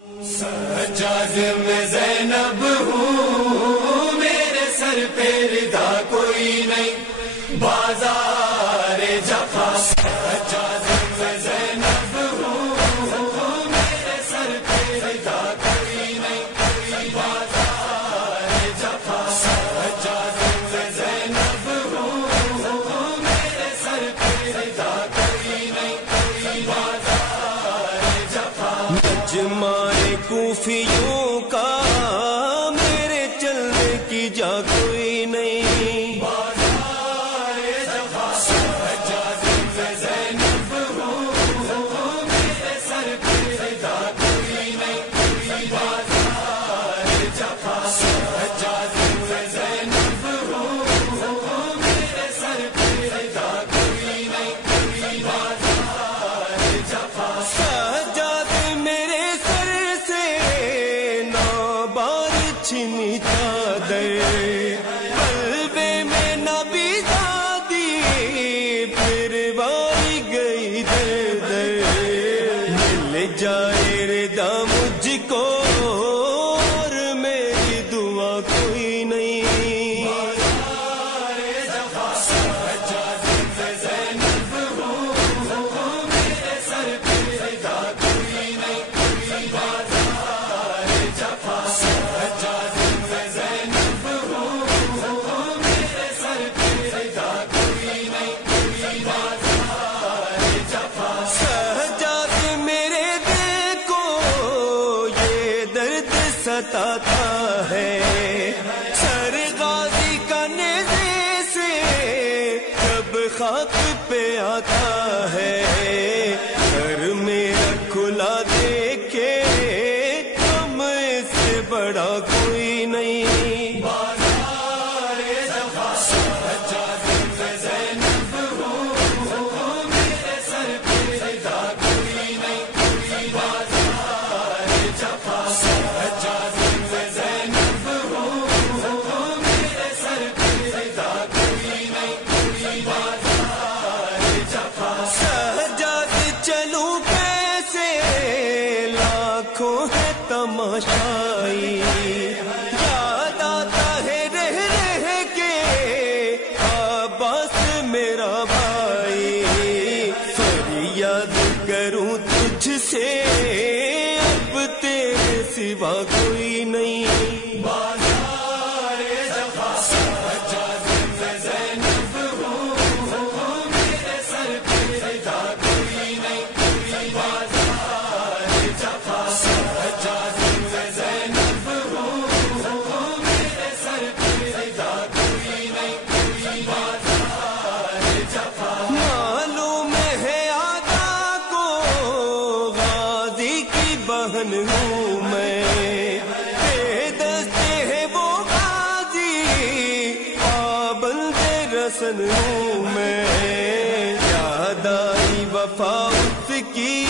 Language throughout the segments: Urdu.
سجاد میں زینب ہوں، میرے سر پہ ردا کوئی نہیں، بازار جفا سجاد میں زینب ہوں، میرے سر پہ ردا کوئی نہیں، بازار جفا سجاد میں زینب ہوں، میرے سر پہ ردا کوئی نہیں، بازار جفا مجمع کوفیوں کا میرے چلنے کی جا کوئی نہیں، بازار جفا سجاد میں زینب ہوں، میرے سر پہ ردا کوئی نہیں، بازار جفا سجاد میں زینب ہوں، میرے سر پہ ردا کوئی نہیں، بازار جفا سجاد میرے سر سے نابار چھنی چادر، قلبے میں نبی دادی پھر وائی گئی در در، مل جائے ردا مجھ کو اور میری دعا کوئی نہیں، بازار جفا سجاد میں زینب ہوں، میرے سر پہ ردا کوئی نہیں، بازار جفا سجاد میں زینب ہوں، میرے سر پہ ردا کوئی نہیں، بازار جفا سجاد میرے دل کو یہ درد ستاتا ہے، سر غازی کا نیزے سے جب خاک پہ آتا ہے، گھر میرا کھلا دیکھے ہم اس سے بڑا کوئی نہیں، بازار جفا سجاد میں زینب ہوں، میرے سر پہ ردا کوئی نہیں، بازار جفا سجاد میں زینب ہوں، میرے سر پہ ردا کوئی نہیں، بازار جفا سجاد چلوں کیسے لاکھوں ہے تماشائی، یاد آتا ہے رہ رہ کے عباس میرا بھائی، فریاد کروں تجھ سے اب تیرے سوا کوئی نہیں، بازار جفا سجاد میں زینب ہوں، میرے سر پہ ردا کوئی نہیں، بازار جفا سجاد میں زینب ہوں، میرے سر پہ ردا کوئی نہیں، بازار جفا معلوم ہے آقا کو غازی کی بہن ہوں میں، بے دستے ہے وہ غازی پابند رسن ہوں میں، یاد آئی وفا اس کی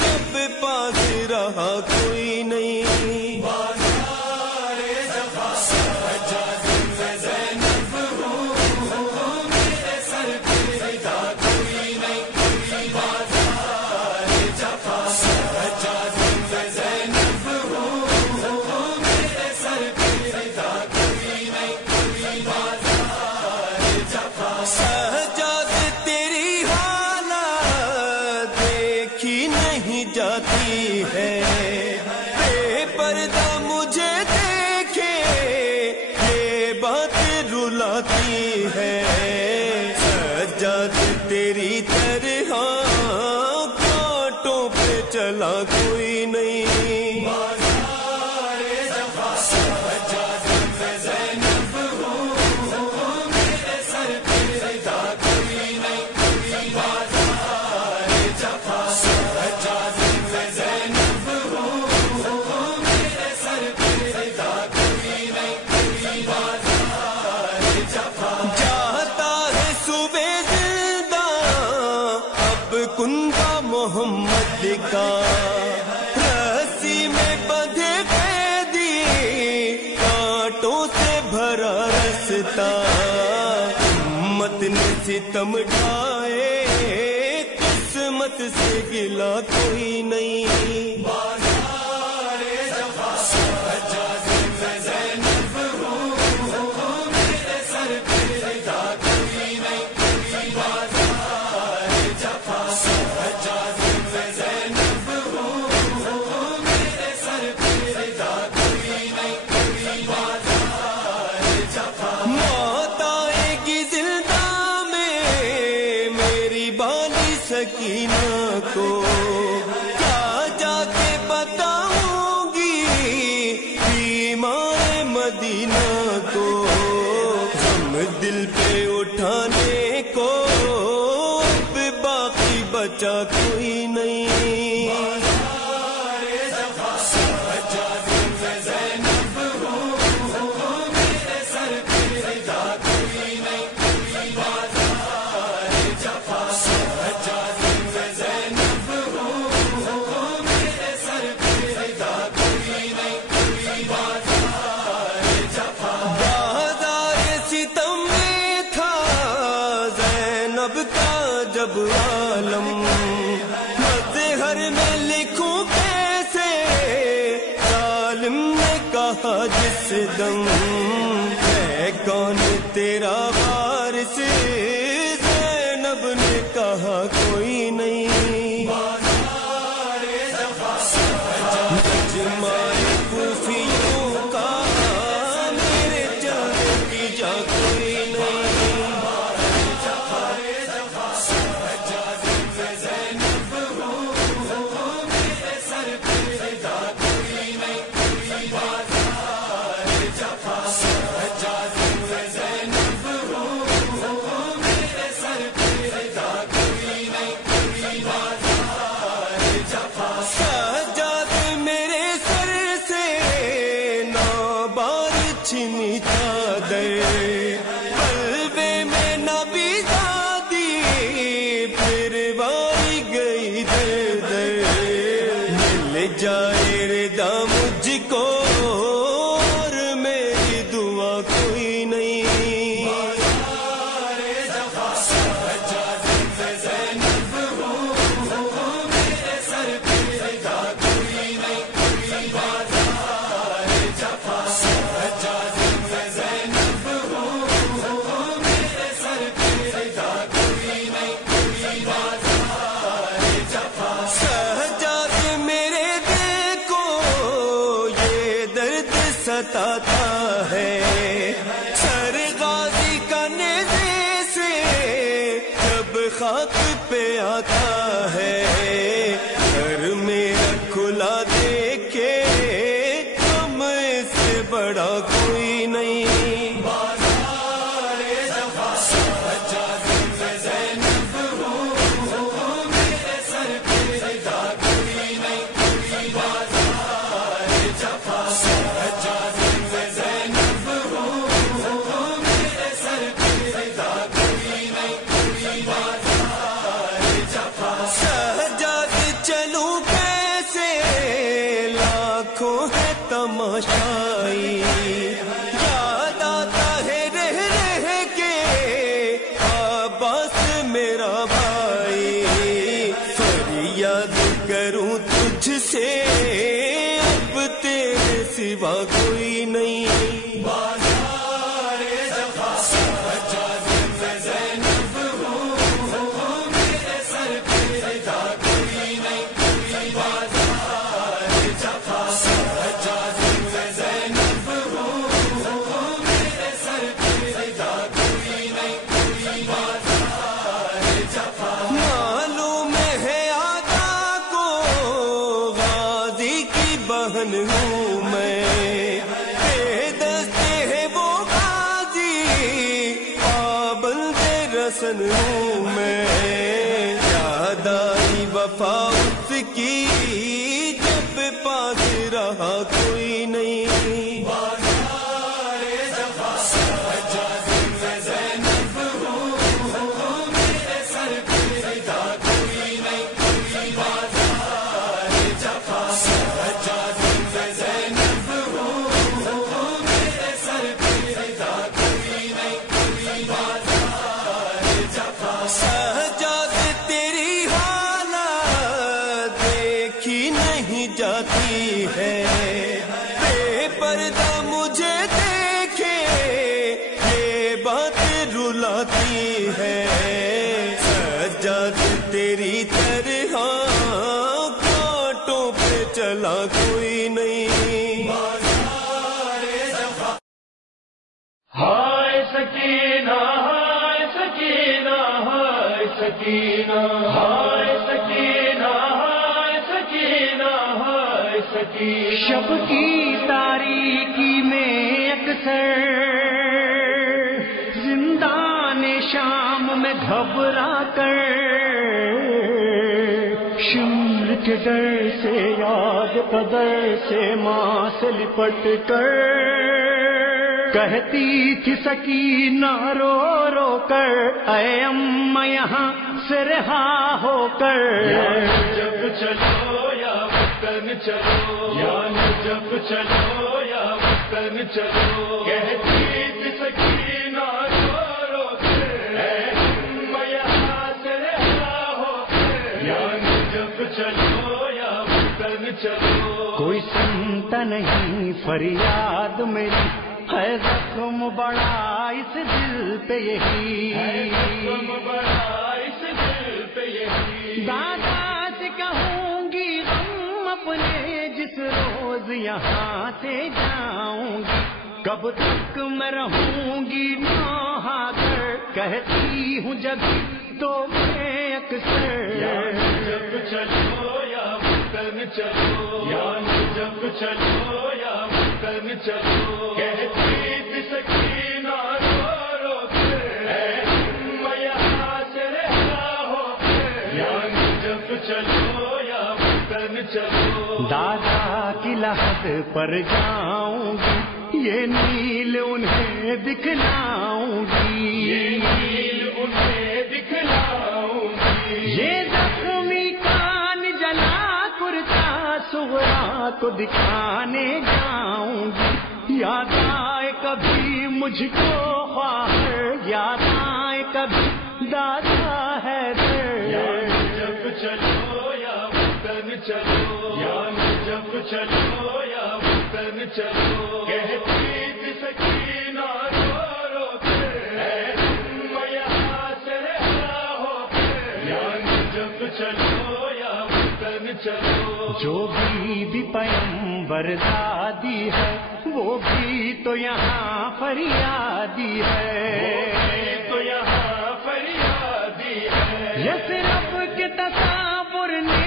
جب پاس رہا کوئی نہیں، بازار جفا سجاد میں زینب ہوں، میرے سر پہ ردا کوئی نہیں، بازار جفا سجاد میں زینب ہوں، میرے سر پہ ردا کوئی نہیں، بازار جفا سجاد تیری حالت دیکھی نہیں جاتی ہے، بے پردہ مجھے دیکھے یہ بات رلاتی ہے، سجاد تیری طرح کانٹوں پہ چلا کوئی نہیں، بازار جفا سجاد میں زینب ہوں، میرے سر پہ ردا کوئی نہیں، بازار جفا سجاد میں زینب ہوں، میرے سر پہ ردا کوئی نہیں، بازار جفا جاتا ہے صبح زندہ اب کنبہ محمد کا، رسی میں بندھے قیدی کانٹوں سے بھرا رستا، امت نے ستم ڈھائے قسمت سے گلا کوئی نہیں، بازار بالی سکینہ کو کیا جا کے بتاؤں گی بیمار مدینہ کو، ہم دل پہ اٹھانے کو اب باقی بچا کوئی نہیں۔ جب عالم مظہر میں لکھوں کیسے، ظالم نے کہا جس دم ہے کون تیرا وارث، زینب نے کہا کوئی نہیں۔ اجماع کوفیوں کا میرے چہرے کی جا کوئی نہیں۔ چھنی چادر بلبے میں نبی زادی، پھر وائی گئی در در، مل جائے ردا مجھ کو اور میری دعا کوئی نہیں۔ ستاتا ہے سر غازی کا نیزے سے، جب خاک پہ آتا ہے گھر میرا کھلا دیکھے، ہم اس سے بڑا کوئی نہیں۔ تماشائی یاد آتا ہے رہ رہ کے عباس میرا بھائی، فریاد کروں تجھ سے اب تیرے سوا کوئی نہیں۔ بہن ہوں میں، بے دستے ہے وہ غازی، پابند رسن ہوں میں، یاد آئی وفا اس کی جب پاس رہا کوئی نہیں۔ جاتی ہے بے پردہ مجھے دیکھے، یہ بات رلاتی ہے، سجاد تیری طرح کانٹوں پہ چلا کوئی نہیں۔ ہائے سکینہ ہائے سکینہ ہائے سکینہ سکینہ ہائے سکینہ ہائے سکینہ ہائے سکینہ. شب کی تاریکی میں اکثر زندان شام میں گھبرا کر شمر کے ڈر سے یاد قدر سے ماں سے لپٹ کر کہتی تھی سکینہ رو رو کر اے اماں یہاں سے رہا ہو کر. جب چلو یا وطن چلو یا جب چلو یا وطن چلو کہتی تھی سکینہ رو رو کر اے اماں یہاں سے رہا ہو کر. جب چلو یا وطن چلو کوئی سنتا نہیں فریاد میری ہے زخم بڑا اس دل پہ یہی بڑا اس دل پہ یہی. دادا سے کہوں گی غم اپنے جس روز یہاں سے جاؤں گی کب تک میں رہوں گی نوحہ کر کہتی ہوں جب تو میں اکثر. جب چلو یا وطن چلو یا جب چلو یا وطن چلو کہتی تھی سکینہ رو رو کر اے اماں یہاں سے رہا ہو کر. جب چلو یا وطن چلو دادا کی لحد پر جاؤں گی یہ نیل انہیں دکھلاؤں گی انہیں دکھلاؤں گی. یہ زخمی کان جلا کرتا صغرا کو دکھانے جاؤں گی. یاد آئے کبھی مجھ کو خواہر یاد آئے کبھی دادا ہے جب چلو یا وطن چلو یا جب چلو یا وطن چلو کہتی تھی سکینہ رو رو کر اے اماں یہاں سے رہا ہو کر. جب چلو یا وطن چلو جو بھی پیمبر دادی ہے وہ بھی تو یہاں فریادی ہے تو یہاں فریادی ہے. یثرب کے تصاور نے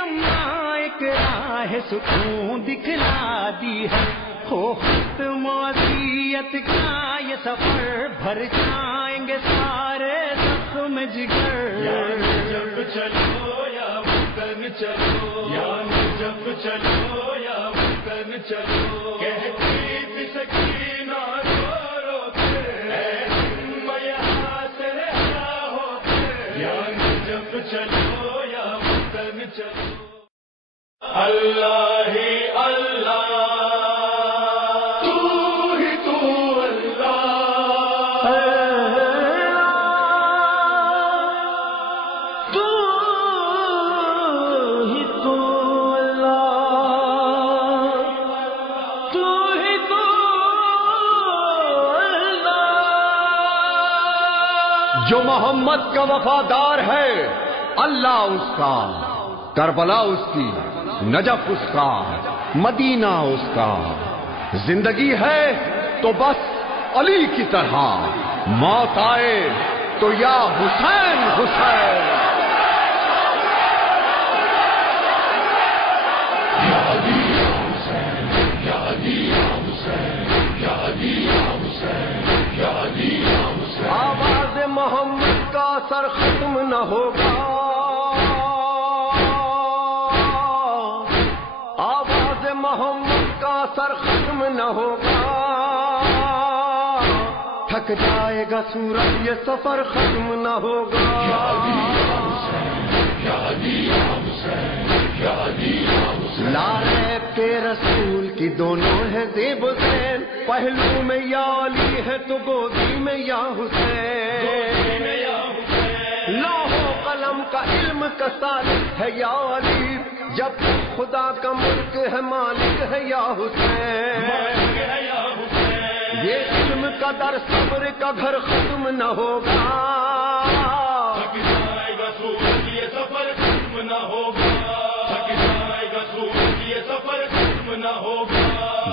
اماں ایک راہ سکون دکھلا دی ہے. ہو ختم اذیت کا یہ سفر بھر جائیں گے سارے زخم جگر. جب چلو یا وطن چلو یا جب چلو یا وطن چلو کہتی تھی سکینہ رو رو کر اے اماں یہاں سے رہا ہو کر. جب چلو یا وطن چلو. اللہ ہی اللہ تو ہی تو اللہ تو ہی تو اللہ تو ہی تو اللہ. جو محمد کا وفادار ہے اللہ اس کا، کربلا اس کی، نجف اس کا، مدینہ اس کا. زندگی ہے تو بس علی کی طرح، موت آئے تو یا حسین حسین. آواز محمد کا اثر ختم نہ ہوگا، آواز محمد کا اثر ختم نہ ہوگا. تھک جائے گا سورج یہ سفر ختم نہ ہوگا. لاریب کے رسول کی دونوں ہے زیب حسین، پہلو میں یا علی ہے تو گودی میں یا حسین. لوح و قلم کا علم کا سالک ہے یا علی، جب خدا کا ملک ہے مالک ہے یا حسین. یہ علم کا در صبر کا گھر ختم نہ ہوگا. یہ سفر ختم نہ ہوگا. یہ سفر ختم نہ ہوگا.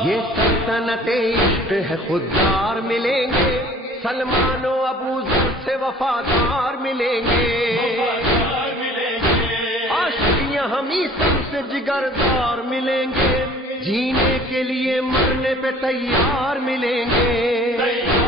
یہ سلطنت عشق ہے خوددار ملیں گے، سلمان و ابو ذر سے وفادار ملیں گے، عاشقیاں ہمیں سب سے جگردار ملیں گے، جینے کے لیے مرنے پہ تیار ملیں گے۔